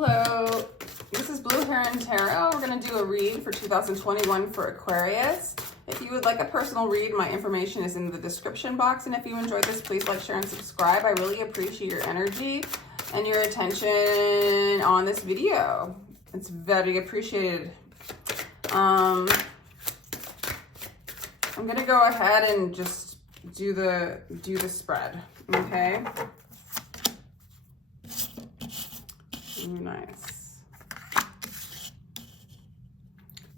Hello, this is Blue Heron Tarot. We're going to do a read for 2021 for Aquarius. If you would like a personal read, my information is in the description box. And if you enjoyed this, please like, share, and subscribe. I really appreciate your energy and your attention on this video. It's very appreciated. I'm going to go ahead and just do the spread, okay? Ooh, nice.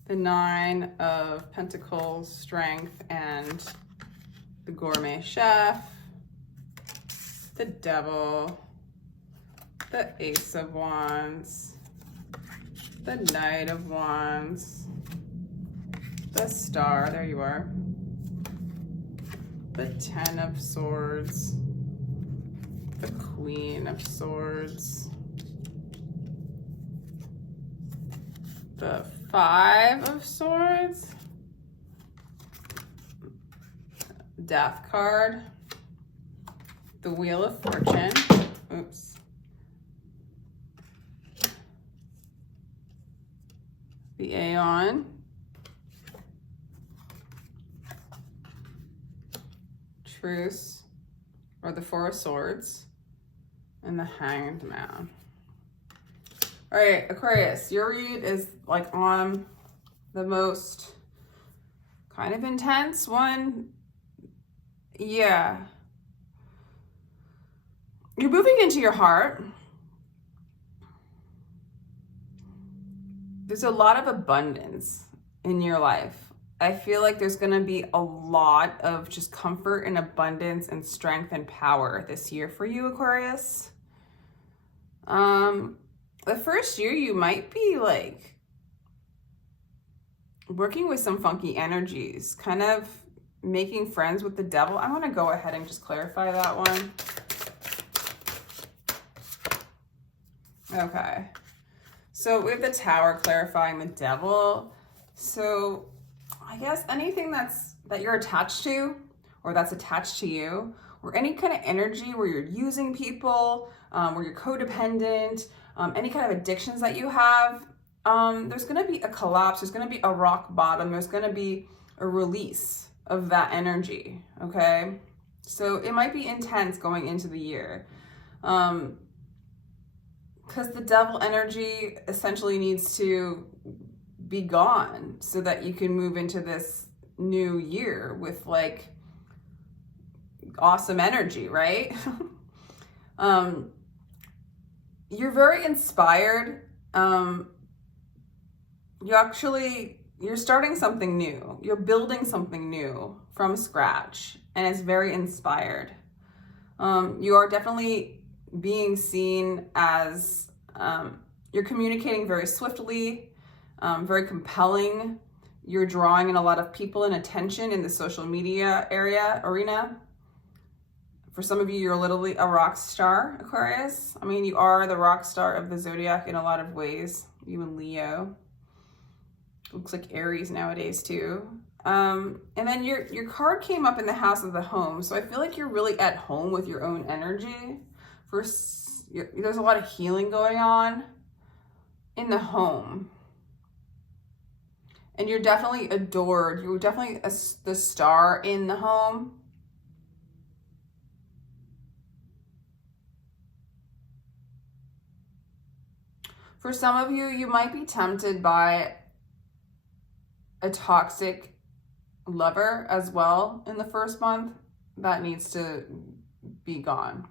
The Nine of Pentacles, Strength, and the Gourmet Chef. The Devil. The Ace of Wands. The Knight of Wands. The Star, there you are. The Ten of Swords. The Queen of Swords. The Five of Swords, Death card, the Wheel of Fortune, oops, the Aeon, Truce, or the Four of Swords, and the Hanged Man. All right, Aquarius, your read is like on the most kind of intense one. Yeah. You're moving into your heart. There's a lot of abundance in your life. I feel like there's going to be a lot of just comfort and abundance and strength and power this year for you, Aquarius. The first year you might be like working with some funky energies, kind of making friends with the devil. I want to go ahead and just clarify that one. Okay. So with the Tower clarifying the devil. So I guess anything that you're attached to or that's attached to you, or any kind of energy where you're using people, where you're codependent, any kind of addictions that you have, there's going to be a collapse. There's going to be a rock bottom. There's going to be a release of that energy, okay? So it might be intense going into the year because the devil energy essentially needs to be gone so that you can move into this new year with like awesome energy, right? You're very inspired. You're starting something new. You're building something new from scratch, and it's very inspired. You are definitely being seen as, you're communicating very swiftly, very compelling. You're drawing in a lot of people and attention in the social media arena. For some of you, you're literally a rock star, Aquarius. I mean, you are the rock star of the zodiac in a lot of ways. You and Leo. Looks like Aries nowadays too. And then your card came up in the house of the home. So I feel like you're really at home with your own energy. There's a lot of healing going on in the home. And you're definitely adored. You're definitely the star in the home. For some of you, you might be tempted by a toxic lover as well in the first month. That needs to be gone.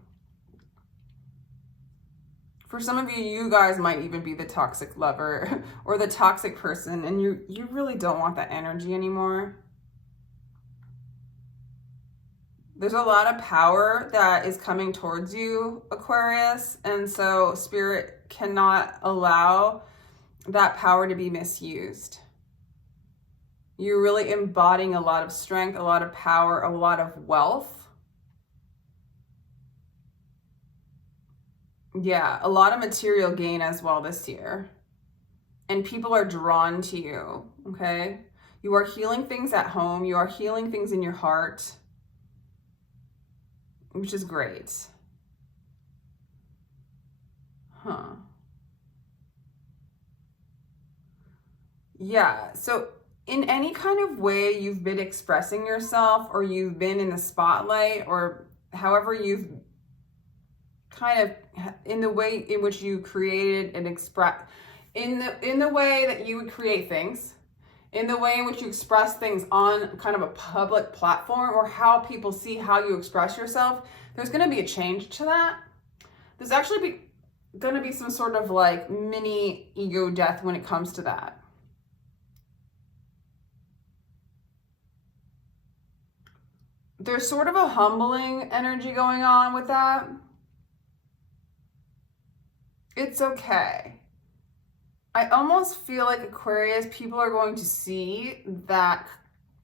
For some of you, you guys might even be the toxic lover or the toxic person, and you really don't want that energy anymore. There's a lot of power that is coming towards you, Aquarius, and so Spirit cannot allow that power to be misused. You're really embodying a lot of strength, a lot of power, a lot of wealth. Yeah, a lot of material gain as well this year. And people are drawn to you, okay? You are healing things at home. You are healing things in your heart, which is great. Huh. Yeah, so in any kind of way you've been expressing yourself, or you've been in the spotlight, or however you've kind of, in the way in which you created and express, in the way that you would create things, in the way in which you express things on kind of a public platform, or how people see how you express yourself, there's going to be a change to that. There's actually going to be some sort of like mini ego death when it comes to that. There's sort of a humbling energy going on with that. It's okay. I almost feel like Aquarius, people are going to see that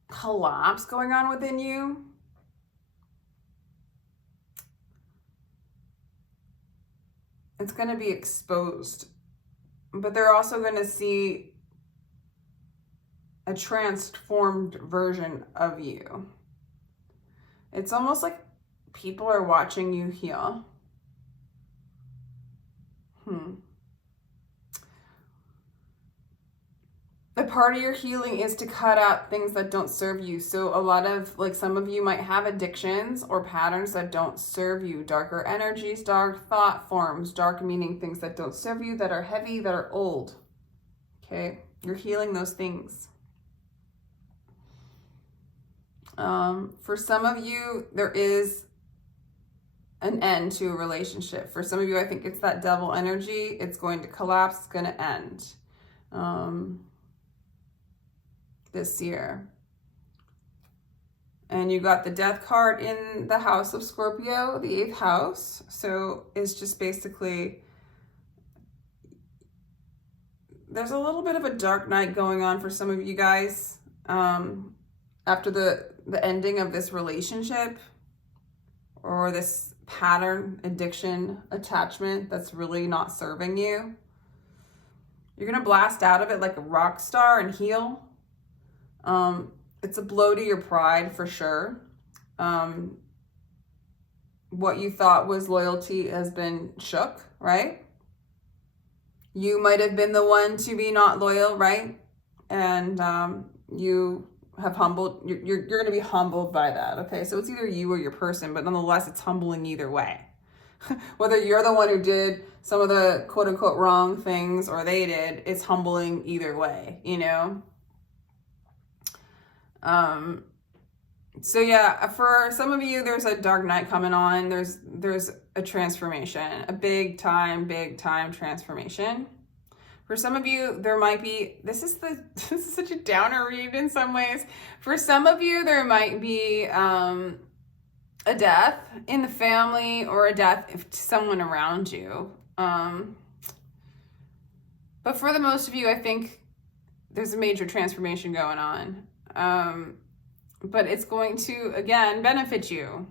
collapse going on within you. It's going to be exposed, but they're also going to see a transformed version of you. It's almost like people are watching you heal. The part of your healing is to cut out things that don't serve you. So a lot of, like, some of you might have addictions or patterns that don't serve you. Darker energies, dark thought forms, dark meaning, things that don't serve you, that are heavy, that are old. Okay? You're healing those things. For some of you, there is an end to a relationship. For some of you, I think it's that devil energy. It's going to collapse. It's going to end this year. And you got the death card in the house of Scorpio, the 8th house. So it's just basically, there's a little bit of a dark night going on for some of you guys after the ending of this relationship, or this pattern, addiction, attachment that's really not serving you. You're going to blast out of it like a rock star and heal. It's a blow to your pride for sure. What you thought was loyalty has been shook, right? You might have been the one to be not loyal, right? And you have humbled, you're going to be humbled by that, okay? So it's either you or your person, but nonetheless, it's humbling either way. Whether you're the one who did some of the quote unquote wrong things or they did, it's humbling either way, you know? So yeah, for some of you, there's a dark night coming on. There's a transformation, a big time transformation. For some of you, there might be, this is such a downer read in some ways. For some of you, there might be a death in the family, or a death to someone around you. But for the most of you, I think there's a major transformation going on. But it's going to, again, benefit you.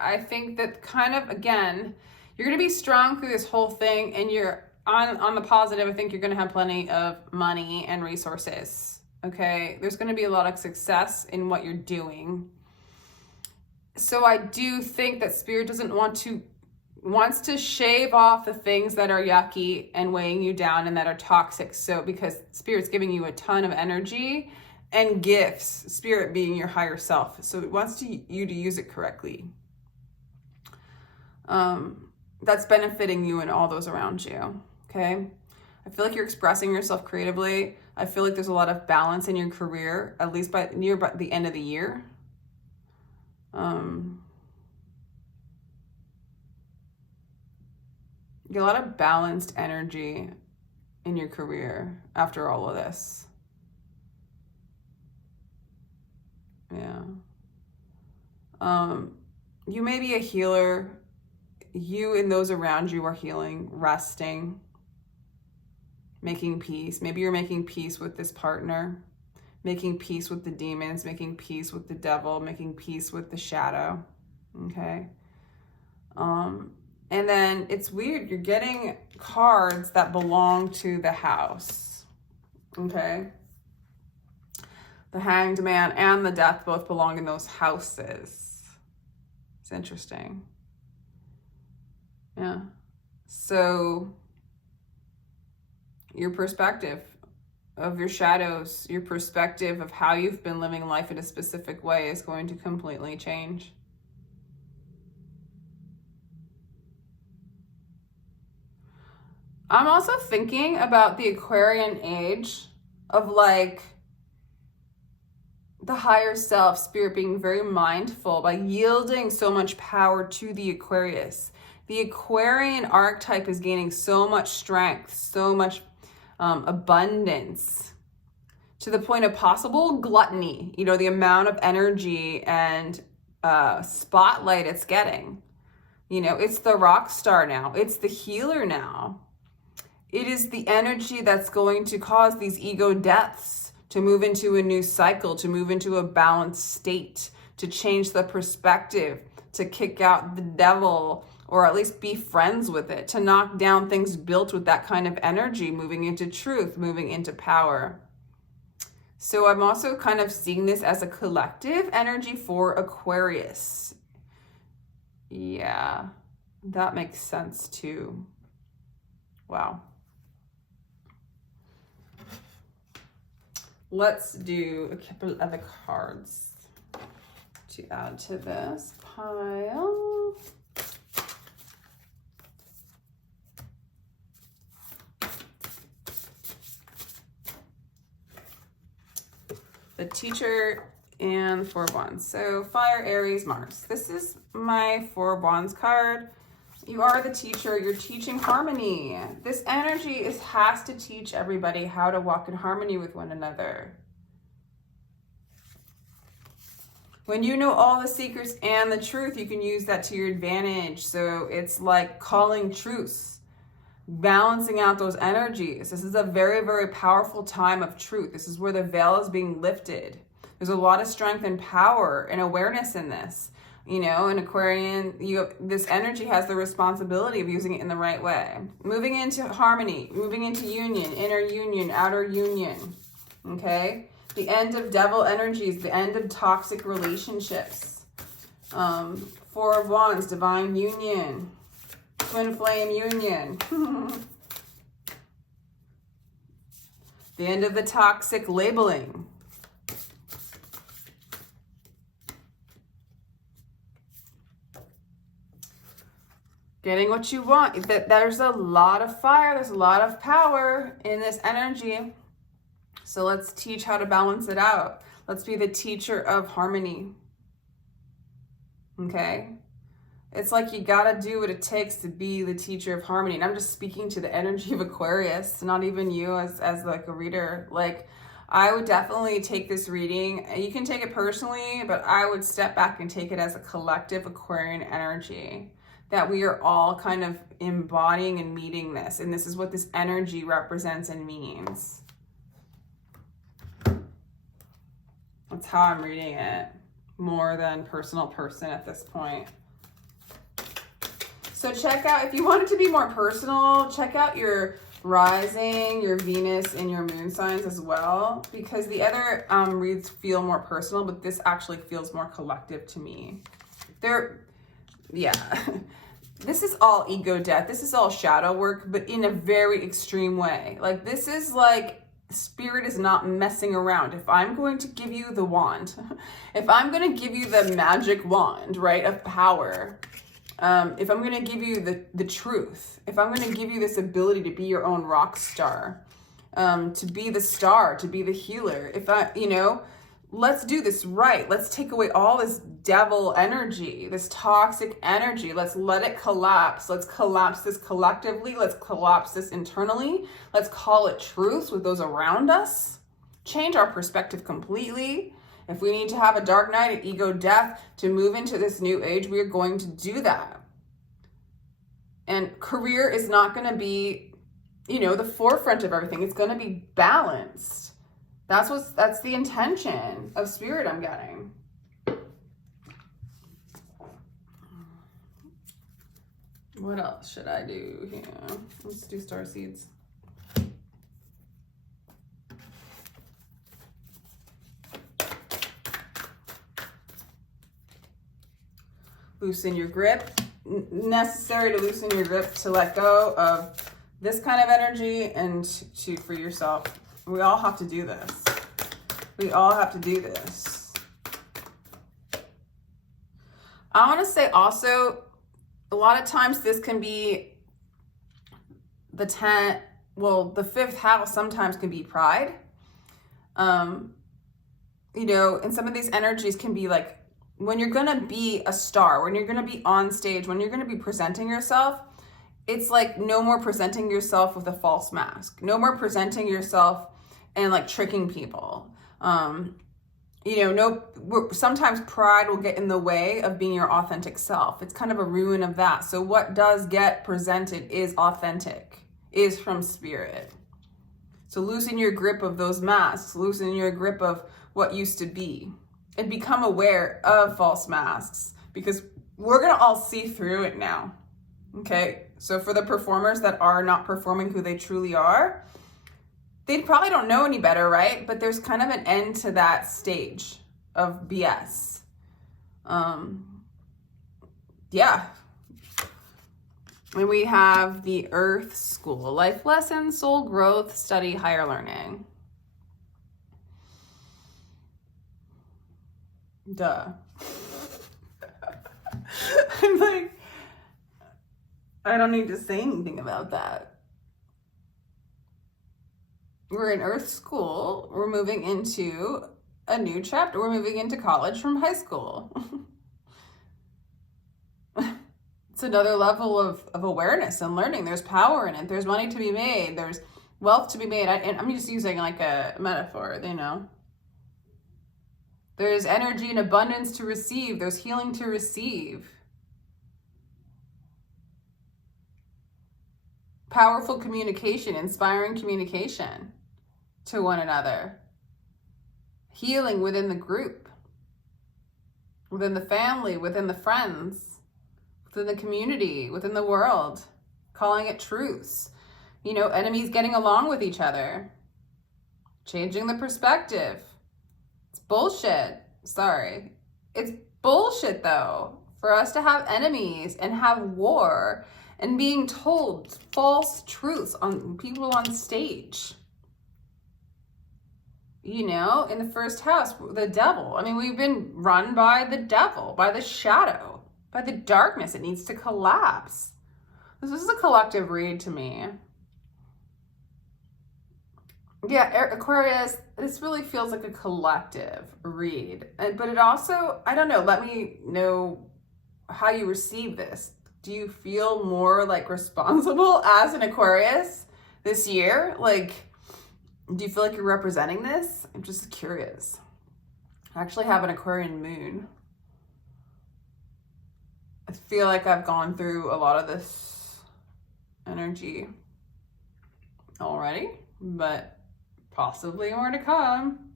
I think that kind of, again, you're going to be strong through this whole thing, and you're on the positive. I think you're going to have plenty of money and resources. Okay. There's going to be a lot of success in what you're doing. So I do think that Spirit wants to shave off the things that are yucky and weighing you down and that are toxic. So because Spirit's giving you a ton of energy and gifts, Spirit being your higher self. So it wants you to use it correctly. That's benefiting you and all those around you. Okay. I feel like you're expressing yourself creatively. I feel like there's a lot of balance in your career, at least by the end of the year. You get a lot of balanced energy in your career after all of this. Yeah. You may be a healer. You and those around you are healing, resting, making peace. Maybe you're making peace with this partner, making peace with the demons, making peace with the devil, making peace with the shadow. Okay. And then it's weird. You're getting cards that belong to the house. Okay. The Hanged Man and the Death both belong in those houses. It's interesting. Yeah. So your perspective of your shadows, your perspective of how you've been living life in a specific way is going to completely change. I'm also thinking about the Aquarian age of like the higher self, spirit being very mindful by yielding so much power to the Aquarius. The Aquarian archetype is gaining so much strength, so much abundance, to the point of possible gluttony, you know, the amount of energy and spotlight it's getting. You know, it's the rock star now. It's the healer now. It is the energy that's going to cause these ego deaths, to move into a new cycle, to move into a balanced state, to change the perspective, to kick out the devil, or at least be friends with it, to knock down things built with that kind of energy, moving into truth, moving into power. So I'm also kind of seeing this as a collective energy for Aquarius. Yeah, that makes sense too. Wow. Let's do a couple other cards to add to this pile. The Teacher and Four of Wands. So Fire, Aries, Mars. This is my Four of Wands card. You are the teacher. You're teaching harmony. This energy has to teach everybody how to walk in harmony with one another. When you know all the secrets and the truth, you can use that to your advantage. So it's like calling truce, balancing out those energies. This is a very, very powerful time of truth. This is where the veil is being lifted. There's a lot of strength and power and awareness in this. You know, in Aquarian, this energy has the responsibility of using it in the right way. Moving into harmony, moving into union, inner union, outer union. Okay? The end of devil energies, the end of toxic relationships. Four of Wands, divine union. Twin flame union. The end of the toxic labeling. Getting what you want. There's a lot of fire. There's a lot of power in this energy. So let's teach how to balance it out. Let's be the teacher of harmony. Okay? It's like you gotta do what it takes to be the teacher of harmony. And I'm just speaking to the energy of Aquarius, not even you as like a reader. Like, I would definitely take this reading. You can take it personally, but I would step back and take it as a collective Aquarian energy, that we are all kind of embodying and meeting this. And this is what this energy represents and means. That's how I'm reading it, more than personal person at this point. So check out, if you want it to be more personal, check out your rising, your Venus, and your moon signs as well, because the other reads feel more personal, but this actually feels more collective to me. Yeah. This is all ego death. This is all shadow work, but in a very extreme way. Like, this is like, Spirit is not messing around. If I'm going to give you the wand, if I'm going to give you the magic wand, right, of power, if I'm going to give you the truth, if I'm going to give you this ability to be your own rock star, to be the star, to be the healer, let's do this right. Let's take away all this devil energy, this toxic energy. Let's let it collapse. Let's collapse this collectively. Let's collapse this internally. Let's call it truth with those around us. Change our perspective completely. If we need to have a dark night and ego death to move into this new age, we are going to do that. And career is not going to be, the forefront of everything. It's going to be balanced. That's the intention of Spirit I'm getting. What else should I do here? Let's do star seeds. Loosen your grip. Necessary to loosen your grip, to let go of this kind of energy and to free yourself We all have to do this. We all have to do this. I want to say also, a lot of times this can be the fifth house sometimes can be pride. You know, and some of these energies can be like, when you're going to be a star, when you're going to be on stage, when you're going to be presenting yourself, it's like no more presenting yourself with a false mask. No more presenting yourself and like tricking people. You know, sometimes pride will get in the way of being your authentic self. It's kind of a ruin of that. So what does get presented is authentic, is from spirit. So loosen your grip of those masks, loosen your grip of what used to be, and become aware of false masks, because we're going to all see through it now. Okay. So for the performers that are not performing who they truly are, they probably don't know any better, right? But there's kind of an end to that stage of BS. Yeah. And we have the Earth School, life lessons, soul growth, study, higher learning. Duh. I'm like, I don't need to say anything about that. We're in Earth School. We're moving into a new chapter. We're moving into college from high school. It's another level of awareness and learning. There's power in it. There's money to be made. There's wealth to be made. And I'm just using like a metaphor, you know. There's energy and abundance to receive. There's healing to receive. Powerful communication, inspiring communication to one another. Healing within the group, within the family, within the friends, within the community, within the world. Calling it truths. You know, enemies getting along with each other. Changing the perspective. It's bullshit. Sorry. It's bullshit, though, for us to have enemies and have war and being told false truths on people on stage. You know, in the first house, the devil. I mean, we've been run by the devil, by the shadow, by the darkness. It needs to collapse. This is a collective read to me. Yeah, Aquarius, this really feels like a collective read. But it also, I don't know, let me know how you receive this. Do you feel more like responsible as an Aquarius this year? Like, do you feel like you're representing this? I'm just curious. I actually have an Aquarian moon. I feel like I've gone through a lot of this energy already, but possibly more to come.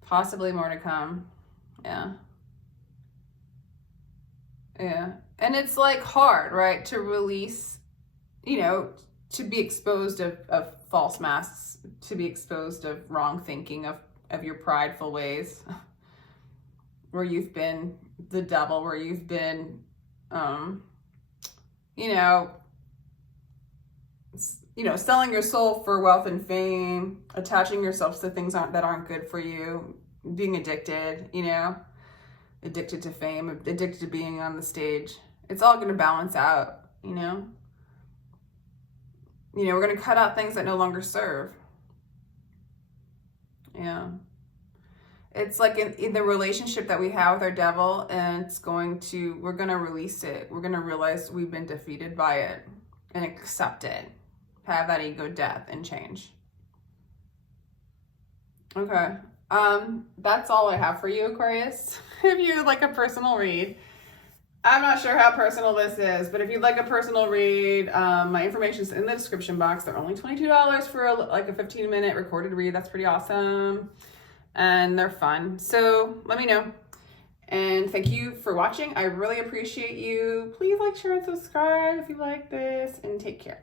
Possibly more to come. Yeah. Yeah. And it's like hard, right? To release, you know, to be exposed of false masks, to be exposed of wrong thinking, of your prideful ways, where you've been the devil, where you've been, selling your soul for wealth and fame, attaching yourself to things that aren't good for you, being addicted, addicted to fame, addicted to being on the stage. It's all going to balance out, we're going to cut out things that no longer serve. Yeah. It's like in the relationship that we have with our devil, and we're going to release it. We're going to realize we've been defeated by it and accept it. Have that ego death and change. Okay. That's all I have for you, Aquarius. If you'd like a personal read, I'm not sure how personal this is, but if you'd like a personal read, my information is in the description box. They're only $22 for a 15-minute recorded read. That's pretty awesome. And they're fun. So let me know. And thank you for watching. I really appreciate you. Please like, share, and subscribe if you like this, and take care.